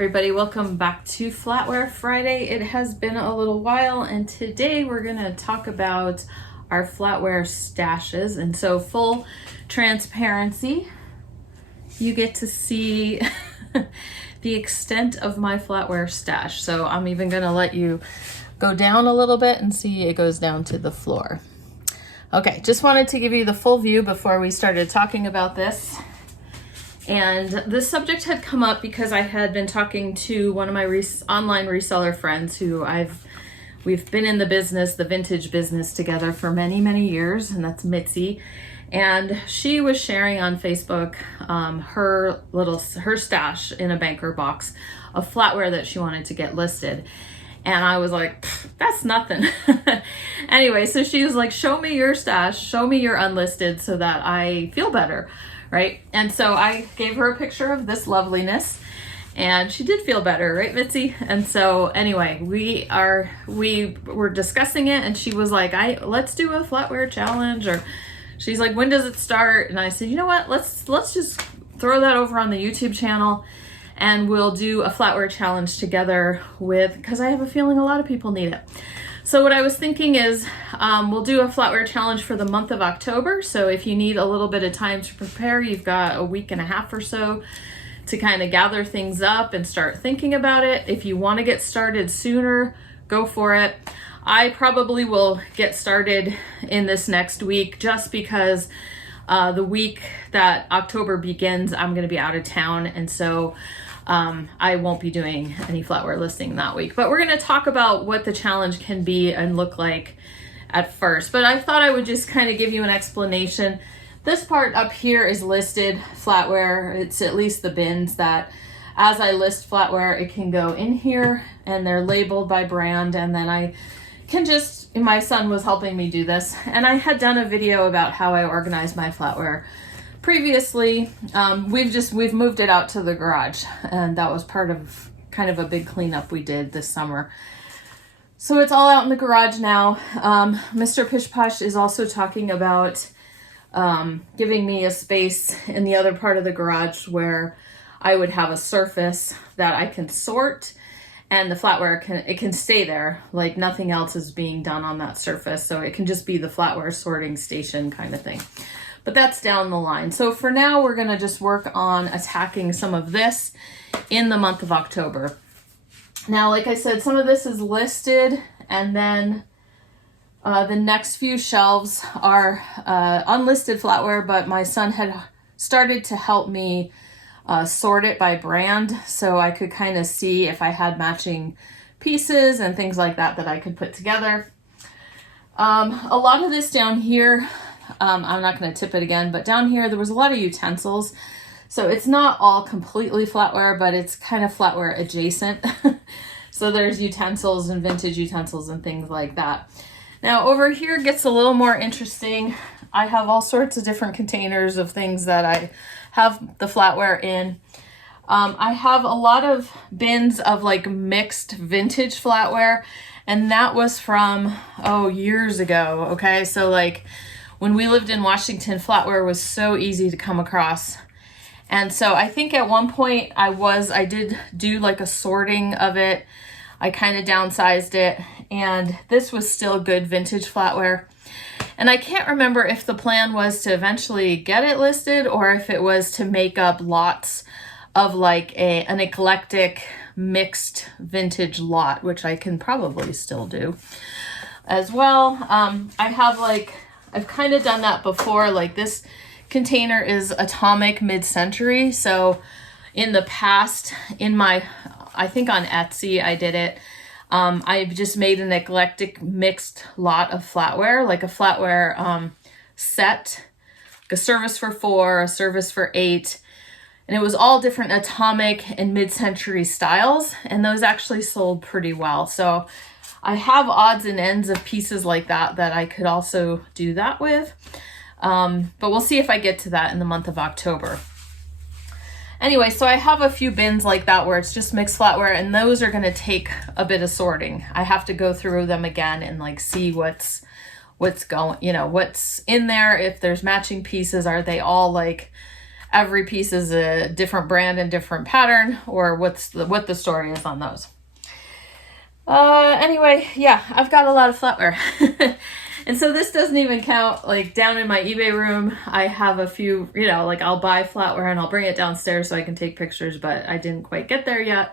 everybody, welcome back to Flatware Friday. It has been a little while and today we're going to talk about our flatware stashes. And so full transparency, you get to see the extent of my flatware stash. So I'm even going to let you go down a little bit and see it goes down to the floor. Okay, just wanted to give you the full view before we started talking about this. And this subject had come up because I had been talking to one of my online reseller friends who we've been in the business, the vintage business together for many, many years, and that's Mitzi. And she was sharing on Facebook her stash in a banker box of flatware that she wanted to get listed. And I was like, that's nothing. Anyway, so she was like, show me your stash, show me your unlisted so that I feel better. Right? And so I gave her a picture of this loveliness and she did feel better, right, Mitzi? And so anyway, we were discussing it and she was like, let's do a flatware challenge, or she's like, when does it start? And I said, you know what, let's just throw that over on the YouTube channel and we'll do a flatware challenge together because I have a feeling a lot of people need it. So what I was thinking is we'll do a flatware challenge for the month of October. So if you need a little bit of time to prepare, you've got a week and a half or so to kind of gather things up and start thinking about it. If you want to get started sooner, go for it. I probably will get started in this next week just because the week that October begins, I'm going to be out of town. And so I won't be doing any flatware listing that week, but we're going to talk about what the challenge can be and look like at first. But I thought I would just kind of give you an explanation. This part up here is listed flatware. It's at least the bins that as I list flatware, it can go in here and they're labeled by brand. And then I can just, my son was helping me do this. And I had done a video about how I organize my flatware previously. We've moved it out to the garage, and that was part of kind of a big cleanup we did this summer. So it's all out in the garage now. Mr. Pish Posh is also talking about giving me a space in the other part of the garage where I would have a surface that I can sort, and the flatware can stay there, like nothing else is being done on that surface. So it can just be the flatware sorting station kind of thing. But that's down the line. So for now, we're going to just work on attacking some of this in the month of October. Now, like I said, some of this is listed, and then the next few shelves are unlisted flatware, but my son had started to help me sort it by brand so I could kind of see if I had matching pieces and things like that I could put together. A lot of this down here, I'm not going to tip it again, but down here there was a lot of utensils. So it's not all completely flatware, but it's kind of flatware adjacent. So there's utensils and vintage utensils and things like that. Now over here gets a little more interesting. I have all sorts of different containers of things that I have the flatware in. I have a lot of bins of like mixed vintage flatware, and that was from, years ago. Okay, so like when we lived in Washington, flatware was so easy to come across. And so I think at one point I did do like a sorting of it. I kind of downsized it, and this was still good vintage flatware. And I can't remember if the plan was to eventually get it listed or if it was to make up lots of like an eclectic mixed vintage lot, which I can probably still do as well. I've kind of done that before. Like this container is atomic mid-century. So in the past, I think on Etsy, I did it. I just made an eclectic mixed lot of flatware, like a flatware set, like a service for 4, a service for 8. And it was all different atomic and mid-century styles. And those actually sold pretty well. So I have odds and ends of pieces like that I could also do that with. But we'll see if I get to that in the month of October. Anyway, so I have a few bins like that where it's just mixed flatware, and those are going to take a bit of sorting. I have to go through them again and like see what's what's in there. If there's matching pieces, are they all like every piece is a different brand and different pattern, or what the story is on those. Anyway, yeah, I've got a lot of flatware. And so this doesn't even count, like down in my eBay room, I have a few, you know, like I'll buy flatware and I'll bring it downstairs so I can take pictures, but I didn't quite get there yet.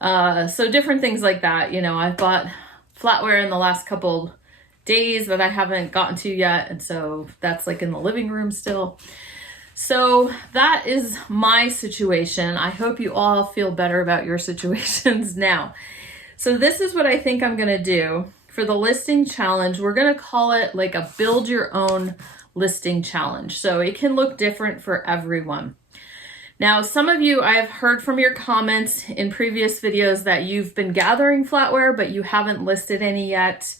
So different things like that. You know, I've bought flatware in the last couple days that I haven't gotten to yet. And so that's like in the living room still. So that is my situation. I hope you all feel better about your situations now. So this is what I think I'm going to do for the listing challenge. We're going to call it like a build your own listing challenge. So it can look different for everyone. Now, some of you, I have heard from your comments in previous videos that you've been gathering flatware, but you haven't listed any yet.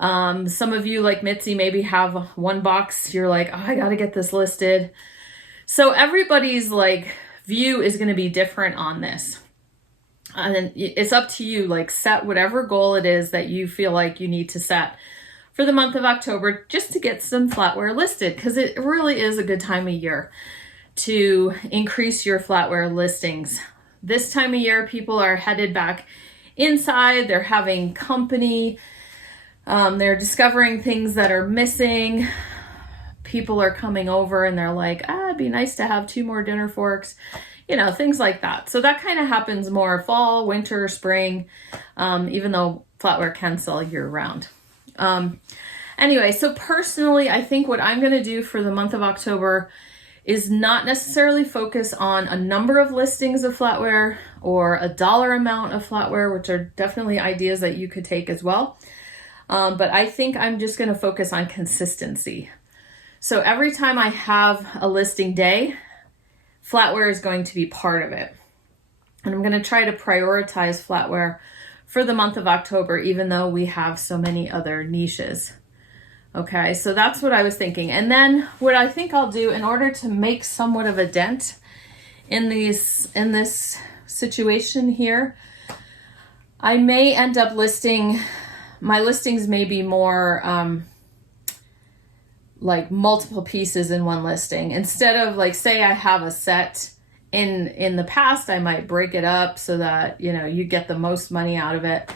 Some of you, like Mitzi, maybe have one box. You're like, oh, I got to get this listed. So everybody's like view is going to be different on this. And it's up to you, like set whatever goal it is that you feel like you need to set for the month of October just to get some flatware listed, because it really is a good time of year to increase your flatware listings. This time of year, people are headed back inside, they're having company, they're discovering things that are missing. People are coming over and they're like, it'd be nice to have 2 more dinner forks. You know, things like that. So that kind of happens more fall, winter, spring, even though flatware can sell year round. Anyway, so personally, I think what I'm going to do for the month of October is not necessarily focus on a number of listings of flatware or a dollar amount of flatware, which are definitely ideas that you could take as well. But I think I'm just going to focus on consistency. So every time I have a listing day, flatware is going to be part of it. And I'm going to try to prioritize flatware for the month of October, even though we have so many other niches. Okay, so that's what I was thinking. And then what I think I'll do in order to make somewhat of a dent in this situation here, I may end up listing, my listings may be more like multiple pieces in one listing. Instead of like, say I have a set in the past, I might break it up so that, you know, you get the most money out of it.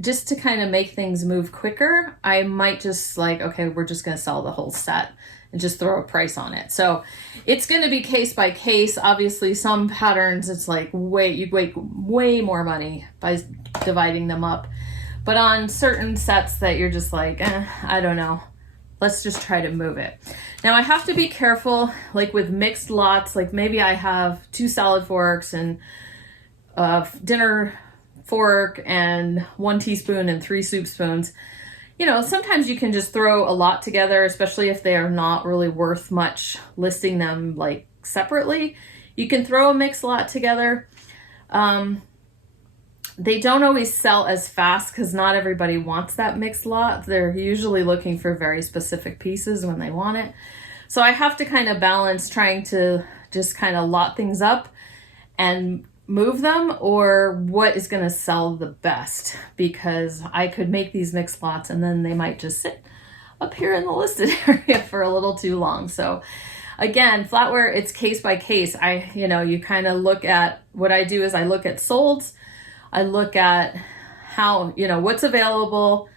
Just to kind of make things move quicker, I might just like, okay, we're just going to sell the whole set and just throw a price on it. So it's going to be case by case. Obviously some patterns, it's like you make way more money by dividing them up. But on certain sets that you're just like, I don't know. Let's just try to move it. Now I have to be careful, like with mixed lots, like maybe I have 2 salad forks and a dinner fork and 1 teaspoon and 3 soup spoons. You know, sometimes you can just throw a lot together, especially if they are not really worth much listing them like separately. You can throw a mixed lot together. They don't always sell as fast because not everybody wants that mixed lot. They're usually looking for very specific pieces when they want it. So I have to kind of balance trying to just kind of lot things up and move them, or what is going to sell the best, because I could make these mixed lots and then they might just sit up here in the listed area for a little too long. So again, flatware, it's case by case. You kind of look at, what I do is I look at solds. I look at how, what's available,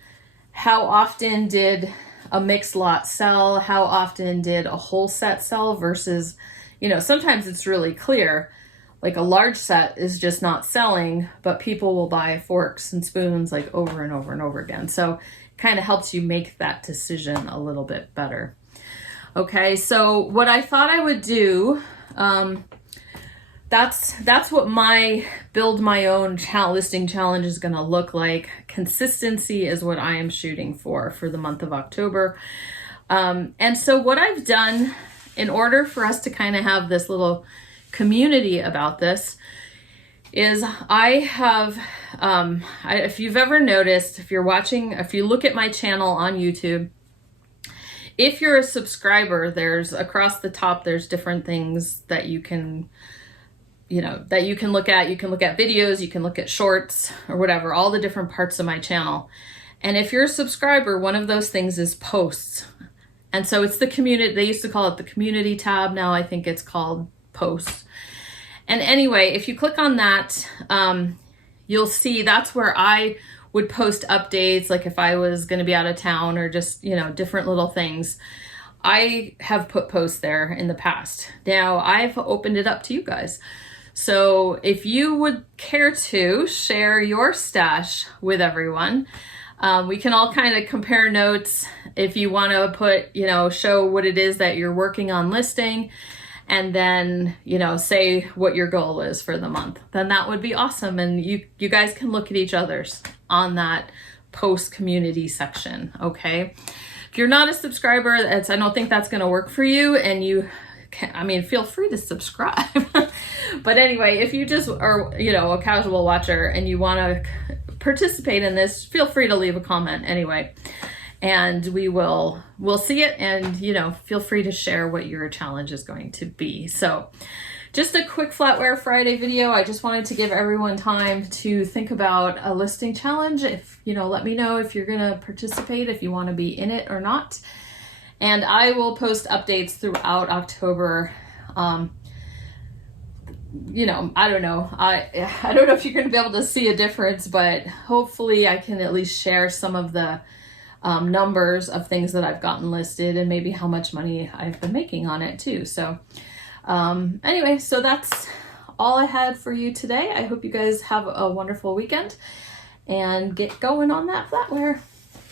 how often did a mixed lot sell, how often did a whole set sell versus, sometimes it's really clear, like a large set is just not selling, but people will buy forks and spoons like over and over and over again. So it kind of helps you make that decision a little bit better. Okay, so what I thought I would do, that's what my build my own listing challenge is going to look like. Consistency is what I am shooting for the month of October. And so what I've done in order for us to kind of have this little community about this is I have, if you've ever noticed, if you look at my channel on YouTube, if you're a subscriber, there's across the top, there's different things that you can look at. You can look at videos, you can look at shorts or whatever, all the different parts of my channel. And if you're a subscriber, one of those things is posts. And so it's the community, they used to call it the community tab. Now I think it's called posts. And anyway, if you click on that, you'll see that's where I would post updates, like if I was going to be out of town or just, you know, different little things. I have put posts there in the past. Now I've opened it up to you guys. So if you would care to share your stash with everyone, we can all kind of compare notes. If you want to put, you know, show what it is that you're working on listing, and then, you know, say what your goal is for the month, then that would be awesome. And you guys can look at each other's on that post community section. Okay. If you're not a subscriber, I don't think that's going to work for you. And you can, I mean, feel free to subscribe. But anyway, if you just are, you know, a casual watcher and you want to participate in this, feel free to leave a comment anyway. And we'll see it, and, you know, feel free to share what your challenge is going to be. So just a quick Flatware Friday video. I just wanted to give everyone time to think about a listing challenge. If, you know, let me know if you're going to participate, if you want to be in it or not. And I will post updates throughout October. You know, I don't know. I don't know if you're going to be able to see a difference, but hopefully I can at least share some of the numbers of things that I've gotten listed and maybe how much money I've been making on it too. So anyway, so that's all I had for you today. I hope you guys have a wonderful weekend and get going on that flatware.